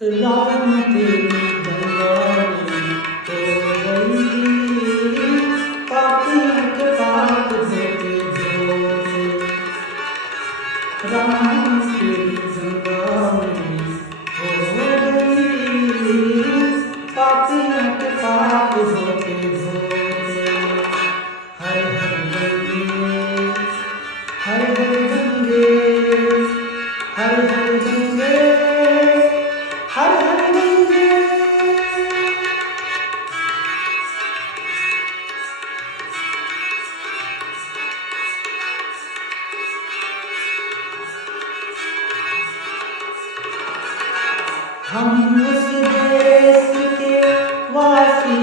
राम तेरी गंगा में हो गई, पापियों के पाप धोते धोते। राम तेरी गंगा में हो गई, पापियों के पाप धोते धोते। हर हर गंगे, हर हर गंगे, हर हर गंगे, हर हर गंगे। हम उस देश के वासी